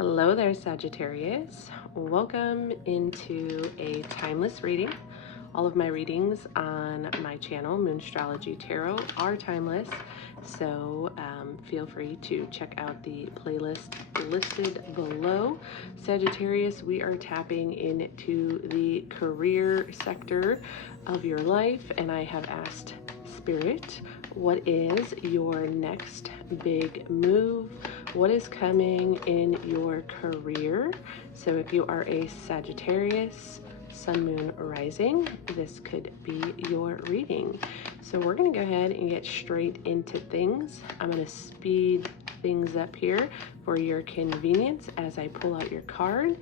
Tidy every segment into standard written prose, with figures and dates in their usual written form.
Hello there, Sagittarius. Welcome into a timeless reading. All of my readings on my channel, Moonstrology Tarot, are timeless, so feel free to check out the playlist listed below. Sagittarius, we are tapping into the career sector of your life, and I have asked Spirit, what is your next big move? What is coming in your career? So if you are a Sagittarius, Sun, Moon, Rising, this could be your reading. So we're going to go ahead and get straight into things. I'm going to speed things up here for your convenience as I pull out your card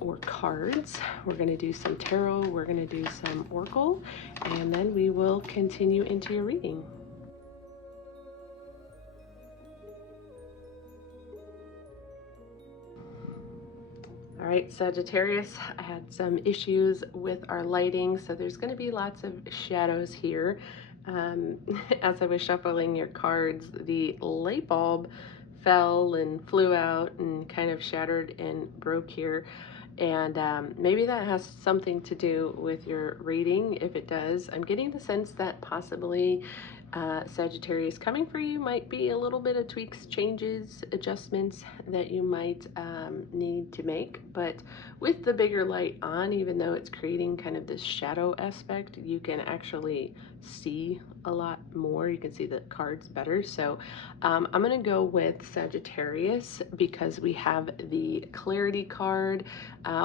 or cards. We're going to do some tarot, we're going to do some oracle, and then we will continue into your reading. All right, Sagittarius, I had some issues with our lighting, so there's going to be lots of shadows here. As I was shuffling your cards, the light bulb fell and flew out and kind of shattered and broke here. And maybe that has something to do with your reading. If it does, I'm getting the sense that possibly Sagittarius, coming for you might be a little bit of tweaks, changes, adjustments that you might need to make. But with the bigger light on, even though it's creating kind of this shadow aspect, you can actually see a lot more. You can see the cards better. So I'm going to go with Sagittarius because we have the clarity card.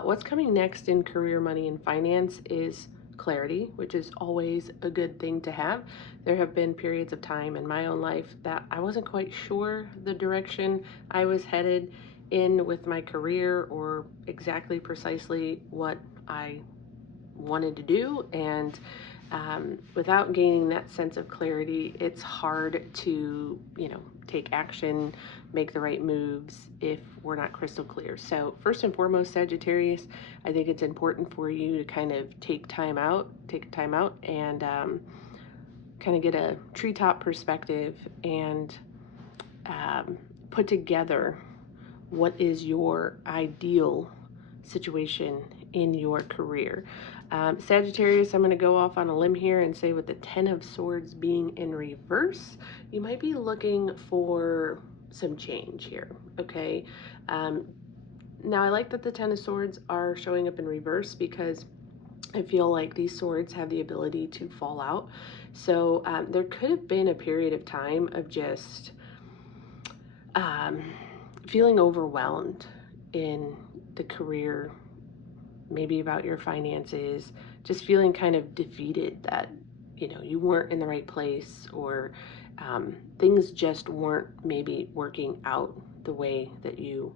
What's coming next in career, money, and finance is clarity, which is always a good thing to have. There have been periods of time in my own life that I wasn't quite sure the direction I was headed in with my career or exactly precisely what I wanted to do, and without gaining that sense of clarity, it's hard to, take action, make the right moves if we're not crystal clear. So first and foremost, Sagittarius, I think it's important for you to kind of take time out and kind of get a treetop perspective and put together what is your ideal situation in your career. Sagittarius, I'm going to go off on a limb here and say with the Ten of Swords being in reverse, you might be looking for some change here, okay? Now, I like that the Ten of Swords are showing up in reverse because I feel like these swords have the ability to fall out. So there could have been a period of time of just feeling overwhelmed in the career, maybe about your finances, just feeling kind of defeated that, you weren't in the right place, or things just weren't maybe working out the way that you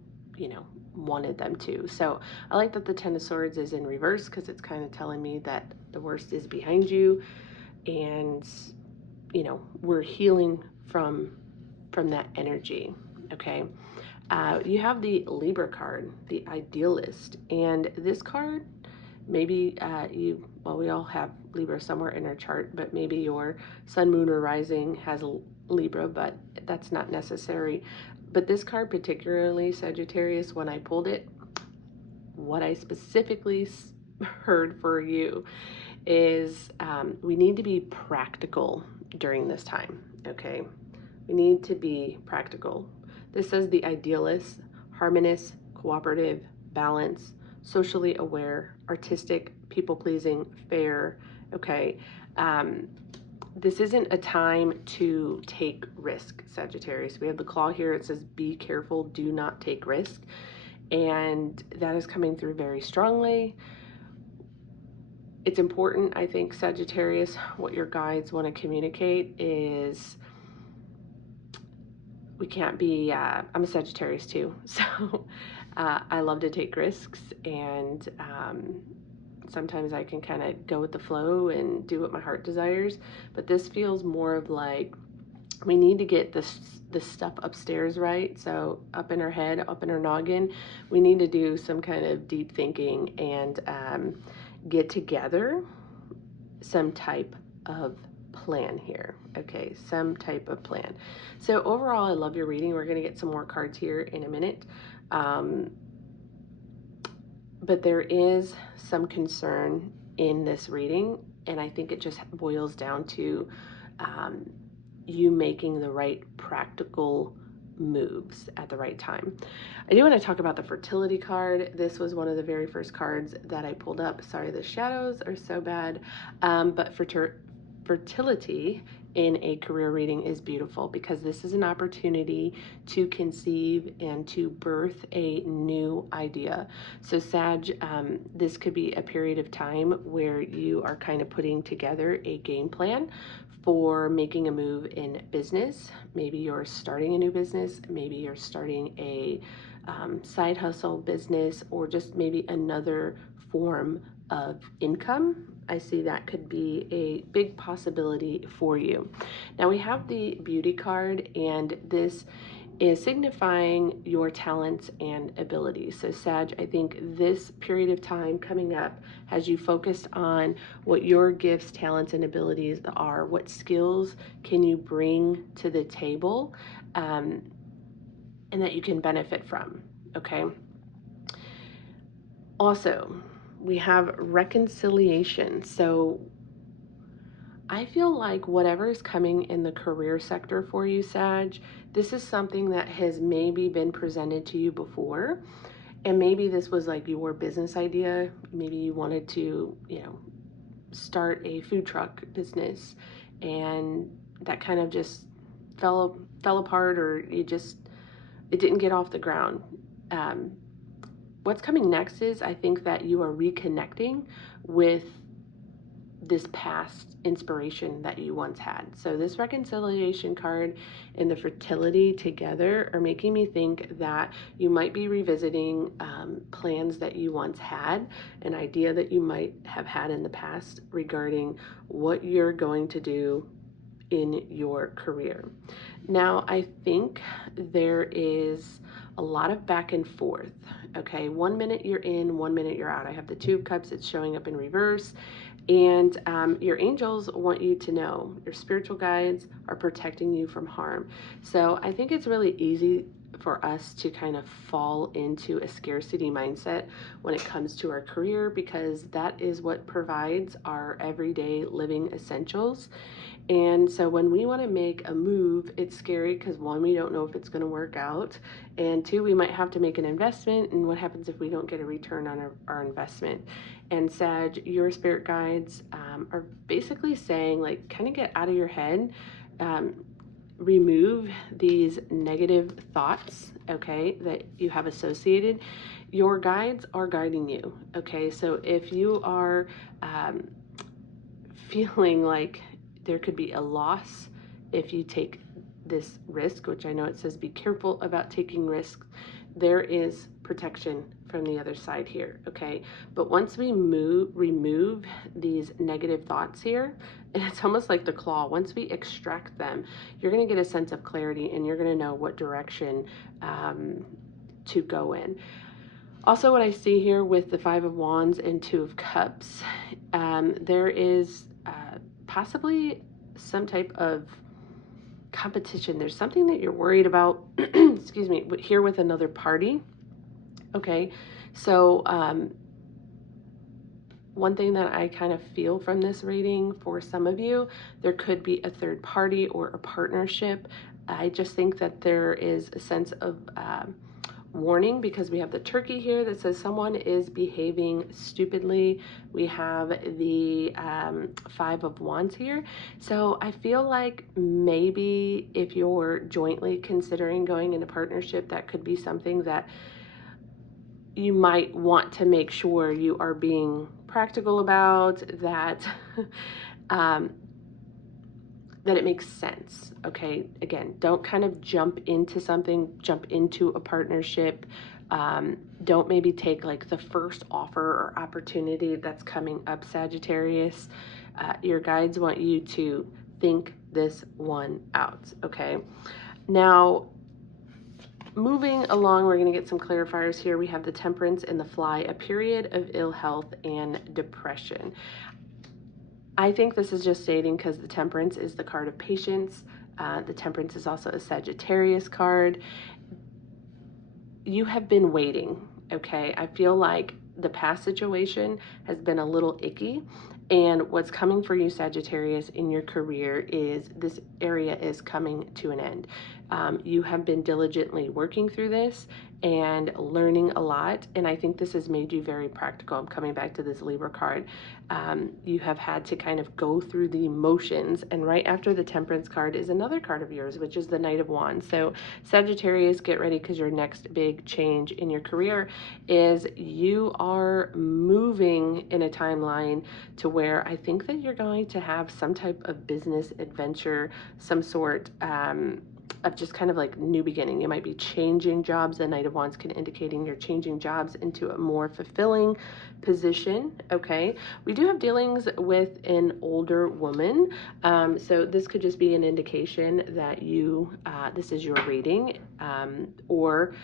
wanted them to. So I like that the Ten of Swords is in reverse because it's kind of telling me that the worst is behind you, and, we're healing from that energy, okay? You have the Libra card, the Idealist, and this card, maybe we all have Libra somewhere in our chart, but maybe your Sun, Moon, or Rising has Libra, but that's not necessary. But this card particularly, Sagittarius, when I pulled it, what I specifically heard for you is we need to be practical during this time, okay? We need to be practical. This says the Idealist, harmonious, cooperative, balanced, socially aware, artistic, people-pleasing, fair, okay? This isn't a time to take risk, Sagittarius. We have the claw here. It says, be careful, do not take risk. And that is coming through very strongly. It's important, I think, Sagittarius, what your guides want to communicate is we can't be, I'm a Sagittarius too, so I love to take risks, and sometimes I can kind of go with the flow and do what my heart desires, but this feels more of like we need to get this stuff upstairs right, so up in our head, up in our noggin, we need to do some kind of deep thinking and get together some type of plan here, okay? Some type of plan. So overall, I love your reading. We're going to get some more cards here in a minute. But there is some concern in this reading, and I think it just boils down to you making the right practical moves at the right time. I do want to talk about the fertility card. This was one of the very first cards that I pulled up. Sorry, the shadows are so bad, but fertility in a career reading is beautiful because this is an opportunity to conceive and to birth a new idea. So Sag, this could be a period of time where you are kind of putting together a game plan for making a move in business. Maybe you're starting a new business, maybe you're starting a side hustle business, or just maybe another form of income. I see that could be a big possibility for you. Now we have the beauty card, and this is signifying your talents and abilities. So Sag, I think this period of time coming up has you focused on what your gifts, talents, and abilities are. What skills can you bring to the table, and that you can benefit from, okay? Also, we have reconciliation. So I feel like whatever is coming in the career sector for you, Sag, this is something that has maybe been presented to you before. And maybe this was like your business idea. Maybe you wanted to, start a food truck business, and that kind of just fell apart, or it didn't get off the ground. What's coming next is, I think that you are reconnecting with this past inspiration that you once had. So this reconciliation card and the fertility together are making me think that you might be revisiting plans that you once had, an idea that you might have had in the past regarding what you're going to do in your career. Now, I think there is a lot of back and forth, okay? 1 minute you're in, 1 minute you're out. I have the Two of Cups, it's showing up in reverse. And your angels want you to know, your spiritual guides are protecting you from harm. So I think it's really easy for us to kind of fall into a scarcity mindset when it comes to our career, because that is what provides our everyday living essentials. And so when we want to make a move, it's scary because, one, we don't know if it's going to work out, and two, we might have to make an investment, and what happens if we don't get a return on our investment? And Sag, your spirit guides are basically saying, like, kind of get out of your head, remove these negative thoughts, okay, that you have associated. Your guides are guiding you, okay? So if you are feeling like there could be a loss if you take this risk, which I know it says be careful about taking risks, there is protection from the other side here, okay? But once we remove these negative thoughts here, and it's almost like the claw, once we extract them, you're going to get a sense of clarity, and you're going to know what direction to go in. Also, what I see here with the Five of Wands and Two of Cups, there is possibly some type of competition. There's something that you're worried about, excuse me, here with another party. Okay, so one thing that I kind of feel from this reading, for some of you, there could be a third party or a partnership. I just think that there is a sense of warning, because we have the turkey here that says someone is behaving stupidly. We have the Five of Wands here. So I feel like maybe if you're jointly considering going into partnership, that could be something that you might want to make sure you are being practical about, that that it makes sense, okay? Again, don't kind of jump into a partnership. Don't maybe take like the first offer or opportunity that's coming up, Sagittarius. Your guides want you to think this one out, okay? Now, moving along, we're going to get some clarifiers here. We have the Temperance and the Fly, a period of ill health and depression. I think this is just stating, because the Temperance is the card of patience. The Temperance is also a Sagittarius card. You have been waiting, okay? I feel like the past situation has been a little icky, and what's coming for you, Sagittarius, in your career is this area is coming to an end. You have been diligently working through this and learning a lot, and I think this has made you very practical. I'm coming back to this Libra card. You have had to kind of go through the motions, and right after the Temperance card is another card of yours, which is the Knight of Wands. So Sagittarius, get ready, because your next big change in your career is you are moving in a timeline to where I think that you're going to have some type of business adventure, some sort of just kind of like new beginning. You might be changing jobs. The Knight of Wands can indicating you're changing jobs into a more fulfilling position, okay? We do have dealings with an older woman, so this could just be an indication that you, this is your reading, or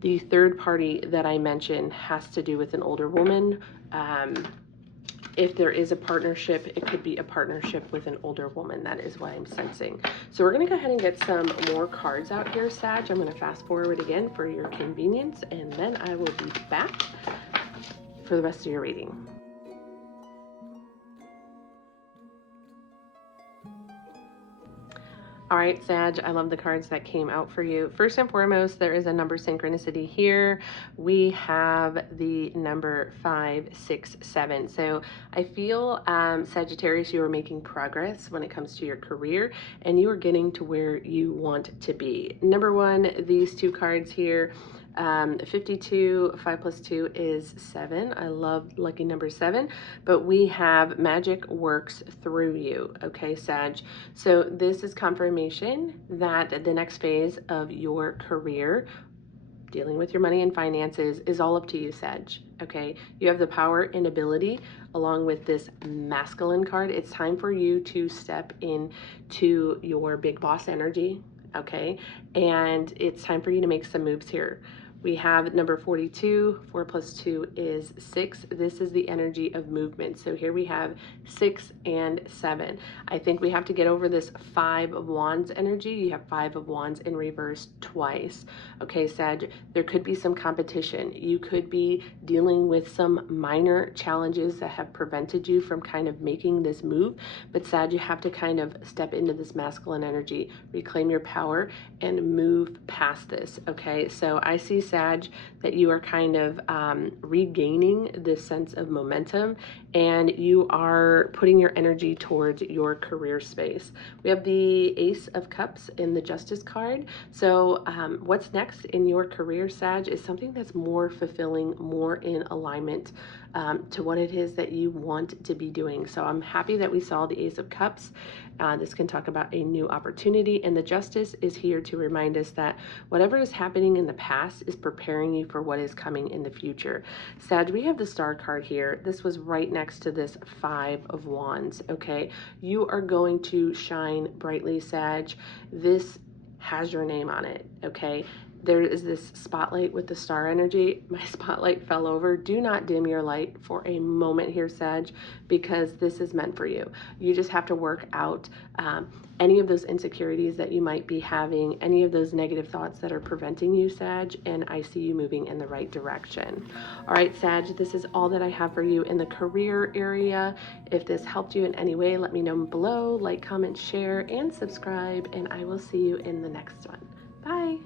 the third party that I mentioned has to do with an older woman. If there is a partnership, it could be a partnership with an older woman. That is what I'm sensing. So we're going to go ahead and get some more cards out here, Sag. I'm going to fast forward again for your convenience, and then I will be back for the rest of your reading. All right, Sag, I love the cards that came out for you. First and foremost, there is a number synchronicity here. We have the number 5, 6, 7. So I feel, Sagittarius, you are making progress when it comes to your career, and you are getting to where you want to be. Number one, these two cards here, 52, 5 plus 2 is 7. I love lucky number 7, but we have magic works through you, okay, Sag? So this is confirmation that the next phase of your career, dealing with your money and finances, is all up to you, Sag, okay? You have the power and ability, along with this masculine card. It's time for you to step into your big boss energy, okay? And it's time for you to make some moves here. We have number 42, 4 plus 2 is 6. This is the energy of movement. So here we have 6 and 7. I think we have to get over this 5 of Wands energy. You have 5 of Wands in reverse twice. Okay, Sag, there could be some competition. You could be dealing with some minor challenges that have prevented you from kind of making this move. But Sag, you have to kind of step into this masculine energy, reclaim your power, and move past this, okay? So I see, Sag, that you are kind of regaining this sense of momentum, and you are putting your energy towards your career space. We have the Ace of Cups in the Justice card. So what's next in your career, Sag, is something that's more fulfilling, more in alignment to what it is that you want to be doing. So I'm happy that we saw the Ace of Cups. This can talk about a new opportunity, and the Justice is here to remind us that whatever is happening in the past is preparing you for what is coming in the future. Sag, we have the Star card here. This was right next to this 5 of Wands, okay? You are going to shine brightly, Sag. This has your name on it, okay? There is this spotlight with the star energy. My spotlight fell over. Do not dim your light for a moment here, Sag, because this is meant for you. You just have to work out any of those insecurities that you might be having, any of those negative thoughts that are preventing you, Sag, and I see you moving in the right direction. All right, Sag, this is all that I have for you in the career area. If this helped you in any way, let me know below. Like, comment, share, and subscribe, and I will see you in the next one. Bye.